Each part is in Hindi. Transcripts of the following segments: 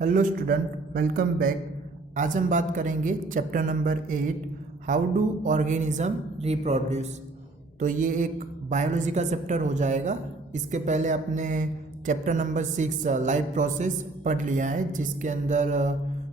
Hello student, welcome back. आज हम बात करेंगे chapter number 8, how do organism reproduce. तो ये एक बायोलॉजी का चैप्टर हो जाएगा। इसके पहले आपने चैप्टर नंबर 6 लाइफ प्रोसेस पढ़ लिया है, जिसके अंदर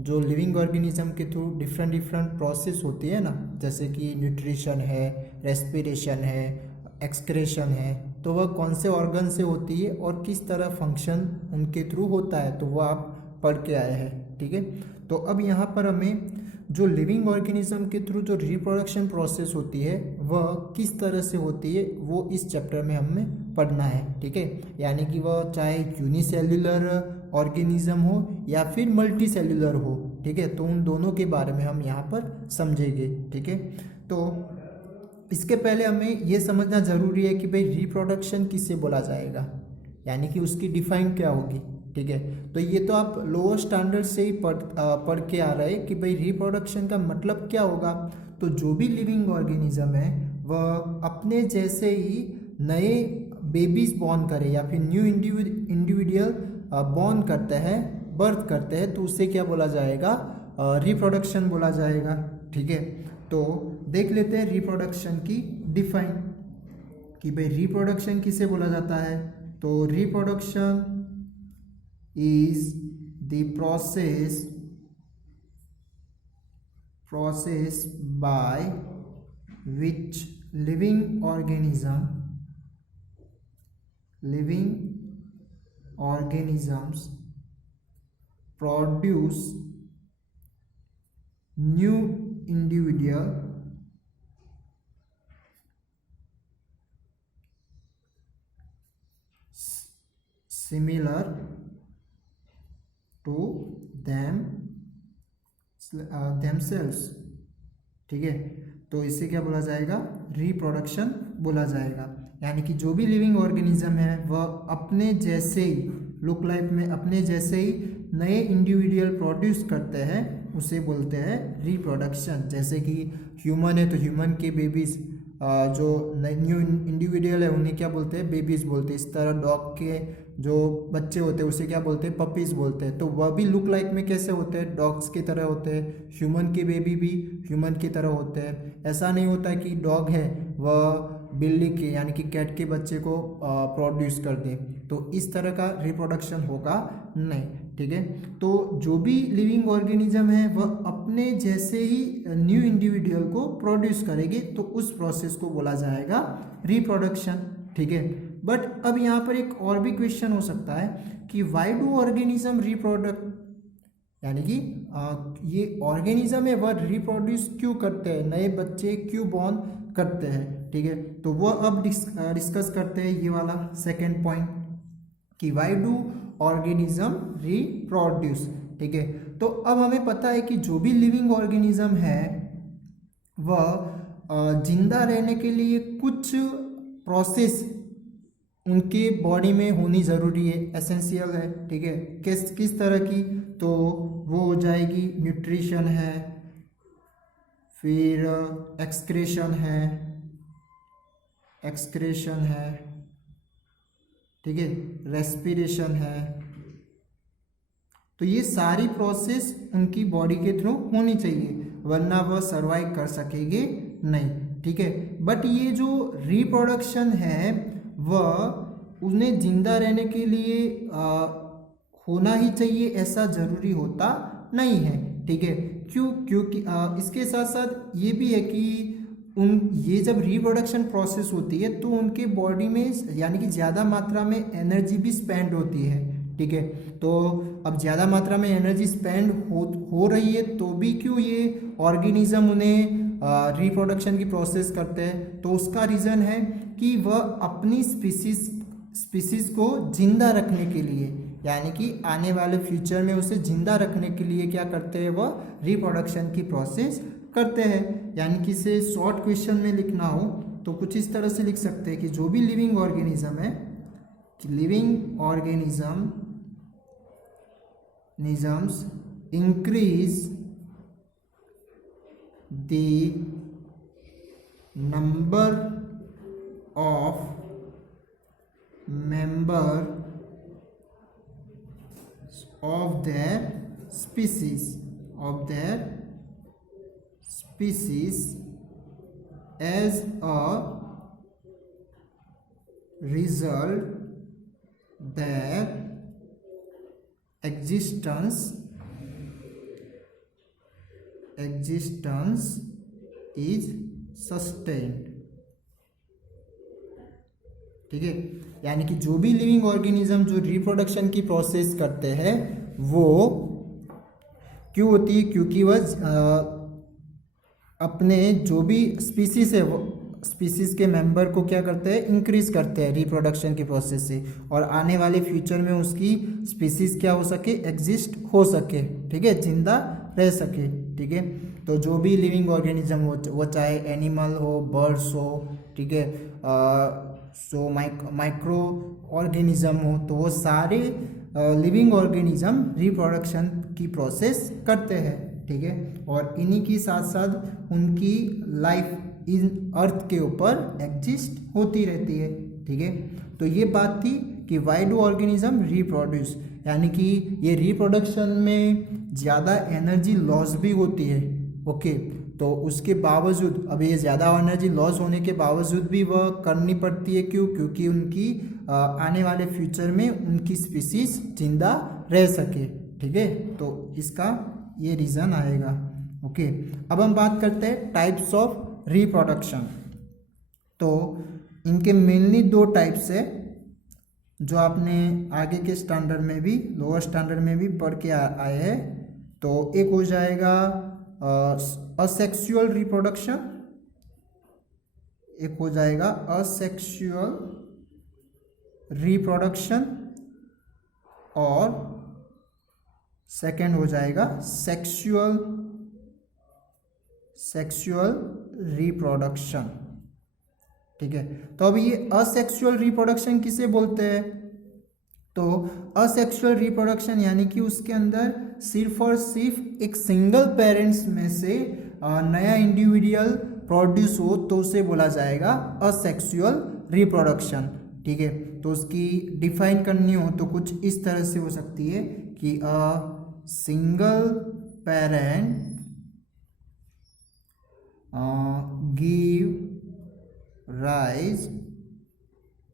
जो लिविंग ऑर्गेनिज्म के थ्रू डिफरेंट प्रोसेस होती है ना, जैसे कि न्यूट्रिशन है, रेस्पिरेशन है, एक्सक्रेशन है, तो वह कौन से ऑर्गन से होती है और किस तरह फंक्शन उनके थ्रू होता है, तो वह आप पढ़ के आए हैं। ठीक है, तो अब यहाँ पर हमें जो लिविंग ऑर्गेनिज्म के थ्रू जो रिप्रोडक्शन प्रोसेस होती है वह किस तरह से होती है वो इस चैप्टर में हमें पढ़ना है। ठीक है, यानी कि वह चाहे यूनिसेल्युलर ऑर्गेनिज्म हो या फिर मल्टी सेल्युलर हो। ठीक है, तो उन दोनों के बारे में हम यहाँ पर समझेंगे। ठीक है, तो इसके पहले हमें यह समझना जरूरी है कि भाई रिप्रोडक्शन किसे बोला जाएगा, यानी कि उसकी डिफाइन क्या होगी। ठीक है, तो ये तो आप लोअर स्टैंडर्ड से ही पढ़ के आ रहे हैं कि भाई रिप्रोडक्शन का मतलब क्या होगा। तो जो भी लिविंग ऑर्गेनिज्म है वह अपने जैसे ही नए बेबीज बॉर्न करे या फिर न्यू इंडिविजुअल बॉर्न करते हैं, बर्थ करते हैं, तो उसे क्या बोला जाएगा, रिप्रोडक्शन बोला जाएगा। ठीक है, तो देख लेते हैं रिप्रोडक्शन की डिफाइन कि भाई रिप्रोडक्शन किसे बोला जाता है। तो reproduction is the process by which living organisms produce new individual similar to themselves। ठीक है, तो इसे क्या बोला जाएगा, रिप्रोडक्शन बोला जाएगा। यानी कि जो भी लिविंग ऑर्गेनिज्म है वह अपने जैसे ही लुक लाइफ में अपने जैसे ही नए इंडिविजुअल प्रोड्यूस करते हैं, उसे बोलते हैं रिप्रोडक्शन। जैसे कि ह्यूमन है तो ह्यूमन के बेबीज जो न्यू इंडिविजुअल है उन्हें क्या बोलते हैं, बेबीज बोलते हैं। इस तरह डॉग के जो बच्चे होते हैं उसे क्या बोलते हैं, पपीज बोलते हैं। तो वह भी लुक लाइक में कैसे होते हैं, डॉग्स की तरह होते हैं। ह्यूमन के बेबी भी ह्यूमन की तरह होते हैं। ऐसा नहीं होता कि डॉग है वह बिल्ली के यानी कि कैट के बच्चे को प्रोड्यूस कर दे, तो इस तरह का रिप्रोडक्शन होगा नहीं। ठीक है, तो जो भी लिविंग ऑर्गेनिज्म है वह अपने जैसे ही न्यू इंडिविजुअल को प्रोड्यूस करेगी, तो उस प्रोसेस को बोला जाएगा रिप्रोडक्शन। ठीक है, बट अब यहाँ पर एक और भी क्वेश्चन हो सकता है कि वाई डू ऑर्गेनिज्म रिप्रोडक्ट, यानी कि ये ऑर्गेनिज्म है वह रिप्रोड्यूस क्यों करते हैं, नए बच्चे क्यों बॉर्न करते हैं। ठीक है, तो वह अब डिस्कस करते हैं ये वाला सेकेंड पॉइंट कि वाई डू ऑर्गेनिज्म रिप्रोड्यूस। ठीक है, तो अब हमें पता है कि जो भी लिविंग ऑर्गेनिज्म है वह जिंदा रहने के लिए कुछ प्रोसेस उनके बॉडी में होनी ज़रूरी है, एसेंशियल है। ठीक है, किस तरह की, तो वो हो जाएगी न्यूट्रिशन है, फिर एक्सक्रेशन है, ठीक है, रेस्पिरेशन है। तो ये सारी प्रोसेस उनकी बॉडी के थ्रू होनी चाहिए, वरना वह सर्वाइव कर सकेंगे नहीं। ठीक है, बट ये जो रिप्रोडक्शन है वह उन्हें जिंदा रहने के लिए होना ही चाहिए, ऐसा जरूरी होता नहीं है। ठीक है, क्योंकि इसके साथ साथ ये भी है कि ये जब रिप्रोडक्शन प्रोसेस होती है तो उनके बॉडी में यानी कि ज़्यादा मात्रा में एनर्जी भी स्पेंड होती है। ठीक है, तो अब ज़्यादा मात्रा में एनर्जी स्पेंड हो रही है तो भी क्यों ये ऑर्गेनिज्म उन्हें रिप्रोडक्शन की प्रोसेस करते हैं, तो उसका रीज़न है कि वह अपनी स्पीसीज को जिंदा रखने के लिए, यानी कि आने वाले फ्यूचर में उसे जिंदा रखने के लिए क्या करते हैं, वह रिप्रोडक्शन की प्रोसेस करते हैं। यानी कि इसे शॉर्ट क्वेश्चन में लिखना हो तो कुछ इस तरह से लिख सकते हैं कि जो भी लिविंग ऑर्गेनिज्म है, living organisms increase the number of member of their species as a result their existence is sustained। ठीक है, यानी कि जो भी लिविंग ऑर्गेनिज्म जो रिप्रोडक्शन की प्रोसेस करते हैं वो क्यों होती है, क्योंकि वह अपने जो भी स्पीसीज है वो स्पीसीज के मेंबर को क्या करते हैं, इंक्रीज करते हैं रिप्रोडक्शन की प्रोसेस से, और आने वाले फ्यूचर में उसकी स्पीसीज क्या हो सके, एग्जिस्ट हो सके। ठीक है, जिंदा रह सके। ठीक है, तो जो भी लिविंग ऑर्गेनिज्म हो, वो चाहे एनिमल हो, बर्ड्स हो, ठीक है, सो माइक्रो ऑर्गेनिज्म हो, तो वो सारे लिविंग ऑर्गेनिज्म रिप्रोडक्शन की प्रोसेस करते हैं। ठीक है, और इन्हीं के साथ साथ उनकी लाइफ इन अर्थ के ऊपर एग्जिस्ट होती रहती है। ठीक है, तो ये बात थी कि वाई डू ऑर्गेनिज्म रिप्रोड्यूस, यानी कि ये रिप्रोडक्शन में ज़्यादा एनर्जी लॉस भी होती है। ओके, तो उसके बावजूद अब ये ज़्यादा एनर्जी लॉस होने के बावजूद भी वह करनी पड़ती है। क्यों? क्योंकि उनकी आने वाले फ्यूचर में उनकी स्पीसीज जिंदा रह सके। ठीक है, तो इसका ये रीज़न आएगा। ओके, अब हम बात करते हैं टाइप्स ऑफ रिप्रोडक्शन। तो इनके मेनली दो टाइप्स है जो आपने आगे के स्टैंडर्ड में भी, लोअर स्टैंडर्ड में भी पढ़ के आए हैं। तो एक हो जाएगा असेक्सुअल रिप्रोडक्शन, एक हो जाएगा असेक्सुअल रिप्रोडक्शन, और सेकंड हो जाएगा सेक्सुअल रिप्रोडक्शन। ठीक है, तो अब ये असेक्सुअल रिप्रोडक्शन किसे बोलते हैं? तो असेक्सुअल रिप्रोडक्शन यानी कि उसके अंदर सिर्फ और सिर्फ एक सिंगल पेरेंट्स में से नया इंडिविजुअल प्रोड्यूस हो तो उसे बोला जाएगा असेक्सुअल रिप्रोडक्शन। ठीक है, तो उसकी डिफाइन करनी हो तो कुछ इस तरह से हो सकती है कि a single parent give rise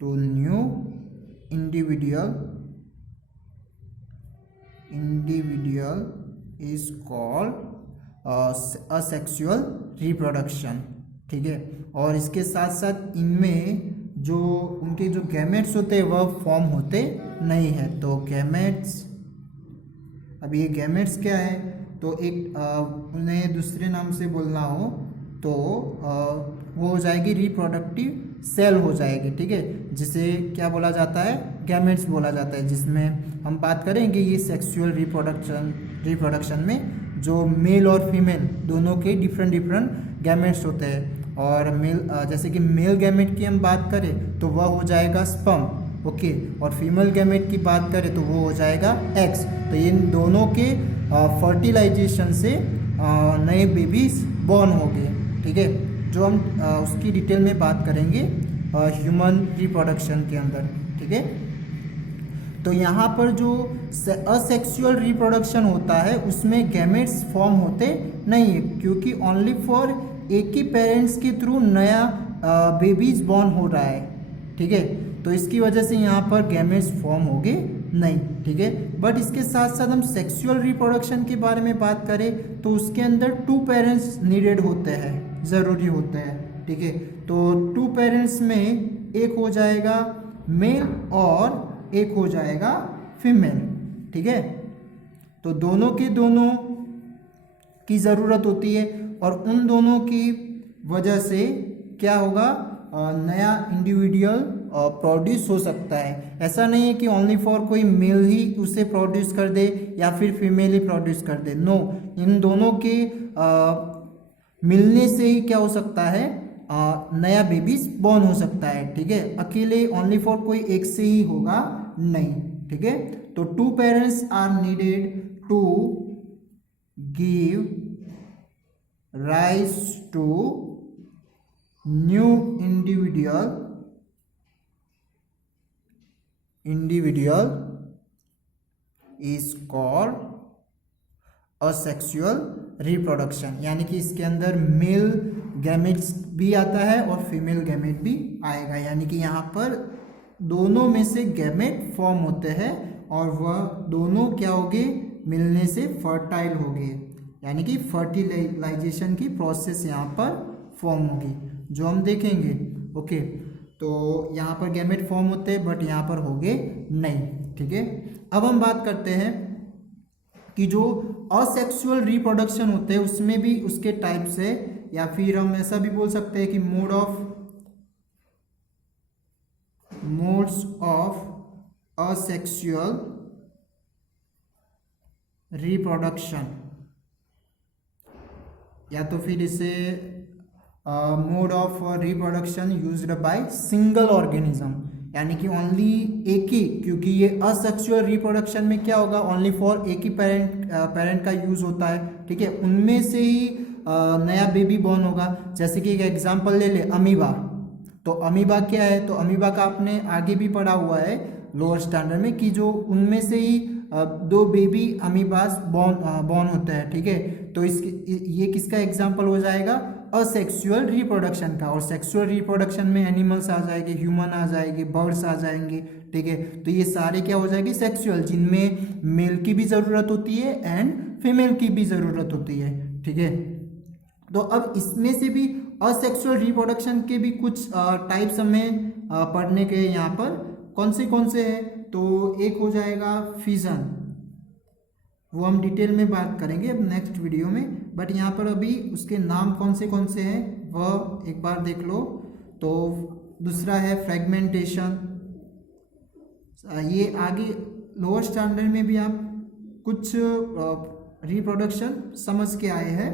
to new individual is called asexual reproduction। ठीक है, और इसके साथ साथ इनमें जो उनके जो गैमेट्स होते हैं वह फॉर्म होते नहीं है। तो गैमेट्स, अब ये गैमेट्स क्या है? तो एक उन्हें दूसरे नाम से बोलना हो तो वो हो जाएगी रिप्रोडक्टिव सेल हो जाएगी। ठीक है, जिसे क्या बोला जाता है? गैमेट्स बोला जाता है, जिसमें हम बात करेंगे ये सेक्सुअल रिप्रोडक्शन में जो मेल और फीमेल दोनों के डिफरेंट गैमेट्स होते हैं। और मेल जैसे कि मेल गैमेट की हम बात करें तो वह हो जाएगा स्पर्म। ओके, और फीमेल गैमेट की बात करें तो वो हो जाएगा एग्स। तो इन दोनों के फर्टिलाइजेशन से नए बेबीज बॉर्न हो गए। ठीक है, जो हम उसकी डिटेल में बात करेंगे ह्यूमन रिप्रोडक्शन के अंदर। ठीक है, तो यहाँ पर जो असेक्सुअल रिप्रोडक्शन होता है उसमें गैमेट्स फॉर्म होते नहीं है, क्योंकि ओनली फॉर एक ही पेरेंट्स के थ्रू नया बेबीज बॉर्न हो रहा है। ठीक है, तो इसकी वजह से यहाँ पर गैमेट्स फॉर्म हो गए नहीं। ठीक है, बट इसके साथ साथ हम सेक्सुअल रिप्रोडक्शन के बारे में बात करें तो उसके अंदर 2 पेरेंट्स नीडेड होते हैं, ज़रूरी होते हैं। ठीक है, तो 2 पेरेंट्स में एक हो जाएगा मेल और एक हो जाएगा फीमेल। ठीक है, तो दोनों के दोनों की ज़रूरत होती है, और उन दोनों की वजह से क्या होगा, नया इंडिविजुअल प्रोड्यूस हो सकता है। ऐसा नहीं है कि ओनली फॉर कोई मेल ही उसे प्रोड्यूस कर दे या फिर फीमेल ही प्रोड्यूस कर दे। नो, इन दोनों के मिलने से ही क्या हो सकता है, नया बेबीज बॉर्न हो सकता है। ठीक है, अकेले ओनली फॉर कोई एक से ही होगा नहीं। ठीक है, तो 2 parents are needed to give rise to new individual is called asexual reproduction, यानी कि इसके अंदर मेल गैमेट्स भी आता है और फीमेल गैमेट भी आएगा, यानी कि यहाँ पर दोनों में से गैमेट फॉर्म होते हैं और वह दोनों क्या होंगे, मिलने से फर्टाइल होंगे, यानी कि फर्टिलाइजेशन की प्रोसेस यहाँ पर फॉर्म होगी जो हम देखेंगे। ओके, तो यहाँ पर गैमेट फॉर्म होते हैं बट यहाँ पर होंगे नहीं। ठीक है, अब हम बात करते हैं कि जो असेक्सुअल रिप्रोडक्शन होते हैं उसमें भी उसके टाइप्स है, या फिर हम ऐसा भी बोल सकते हैं कि मोड्स ऑफ असेक्सुअल रिप्रोडक्शन, या तो फिर इसे mode of reproduction used by single organism, यानी कि ओनली एक ही, क्योंकि ये असेक्सुअल रिप्रोडक्शन में क्या होगा, ओनली फॉर एक ही पेरेंट का यूज होता है। ठीक है, उनमें से ही नया बेबी बॉर्न होगा। जैसे कि एक एग्जांपल ले ले, अमीबा। तो अमीबा क्या है, तो अमीबा का आपने आगे भी पढ़ा हुआ है लोअर स्टैंडर्ड में कि जो उनमें से ही दो बेबी अमीबास बॉर्न होते हैं। ठीक है, तो ये किसका एग्जांपल हो जाएगा, असेक्सुअल रिप्रोडक्शन का। और सेक्सुअल रिप्रोडक्शन में एनिमल्स आ जाएंगे, ह्यूमन आ जाएंगे, बर्ड्स आ जाएंगे। ठीक है, तो ये सारे क्या हो जाएंगे, सेक्सुअल, जिनमें मेल की भी ज़रूरत होती है एंड फीमेल की भी ज़रूरत होती है। ठीक है, तो अब इसमें से भी असेक्सुअल रिप्रोडक्शन के भी कुछ टाइप्स हमें पढ़ने के यहाँ पर कौन से हैं, तो एक हो जाएगा फ्यूजन, वो हम डिटेल में बात करेंगे अब नेक्स्ट वीडियो में, बट यहाँ पर अभी उसके नाम कौन से हैं वह एक बार देख लो। तो दूसरा है फ्रेगमेंटेशन, ये आगे लोअर स्टैंडर्ड में भी आप कुछ रिप्रोडक्शन समझ के आए हैं।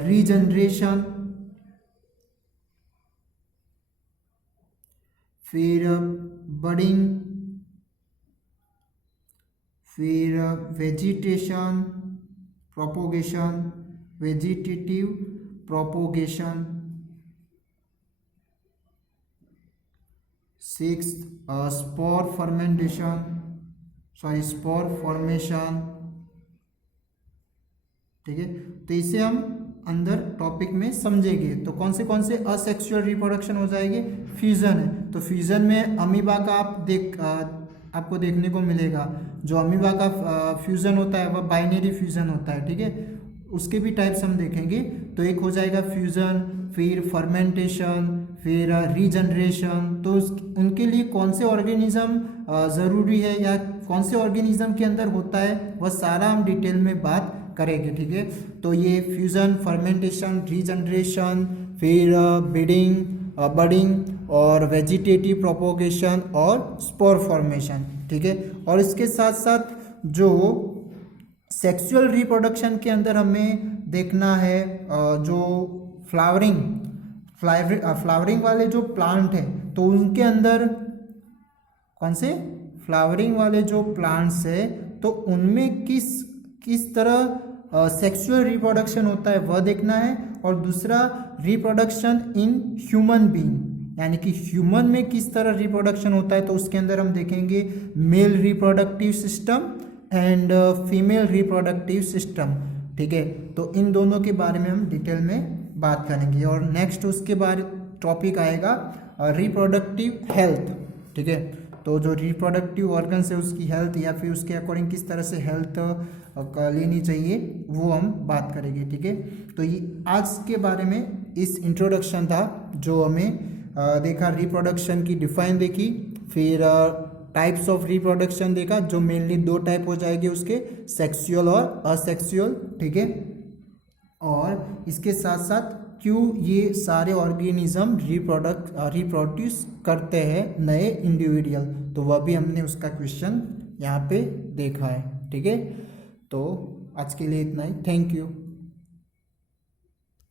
रीजनरेशन, फिर बडिंग, फिर vegetation propagation, vegetative propagation, 6 spore formation. ठीक है, तो इसे हम अंदर टॉपिक में समझेंगे। तो कौन से असेक्सुअल रिप्रोडक्शन हो जाएंगे, फ्यूजन है। तो फ्यूजन में अमीबा का आपको देखने को मिलेगा, जो अमीबा का फ्यूजन होता है वह बाइनरी फ्यूजन होता है। ठीक है, उसके भी टाइप्स हम देखेंगे। तो एक हो जाएगा फ्यूजन, फिर फर्मेंटेशन, फिर रीजनरेशन। तो उनके लिए कौन से ऑर्गेनिज्म ज़रूरी है या कौन से ऑर्गेनिज्म के अंदर होता है वह सारा हम डिटेल में बात करेंगे। ठीक है, तो ये फ्यूजन, फर्मेंटेशन, रीजनरेशन, फिर बडिंग और वेजिटेटिव प्रोपोगेशन और स्पोर फॉर्मेशन। ठीक है, और इसके साथ साथ जो सेक्सुअल रिप्रोडक्शन के अंदर हमें देखना है जो फ्लावरिंग वाले जो प्लांट है, तो उनके अंदर कौन से फ्लावरिंग वाले जो प्लांट्स है तो उनमें किस तरह सेक्सुअल रिप्रोडक्शन होता है वह देखना है। और दूसरा रिप्रोडक्शन इन ह्यूमन बीइंग, यानी कि ह्यूमन में किस तरह रिप्रोडक्शन होता है, तो उसके अंदर हम देखेंगे male reproductive system and female reproductive system. ठीक है, तो इन दोनों के बारे में हम डिटेल में बात करेंगे। और नेक्स्ट उसके बाद टॉपिक आएगा रिप्रोडक्टिव हेल्थ। ठीक है, तो जो रिप्रोडक्टिव ऑर्गन्स है उसकी हेल्थ या फिर उसके अकॉर्डिंग किस तरह से हेल्थ लेनी चाहिए वो हम बात करेंगे। ठीक है, तो ये आज के बारे में इस इंट्रोडक्शन था जो हमें देखा, रिप्रोडक्शन की डिफाइन देखी, फिर टाइप्स ऑफ रिप्रोडक्शन देखा जो मेनली 2 टाइप हो जाएंगे उसके, सेक्सुअल और असेक्सुअल। ठीक है, और इसके साथ साथ क्यों ये सारे ऑर्गेनिज्म रिप्रोड्यूस करते हैं नए इंडिविजुअल, तो वह भी हमने उसका क्वेश्चन यहाँ पे देखा है। ठीक है, तो आज के लिए इतना ही, थैंक यू।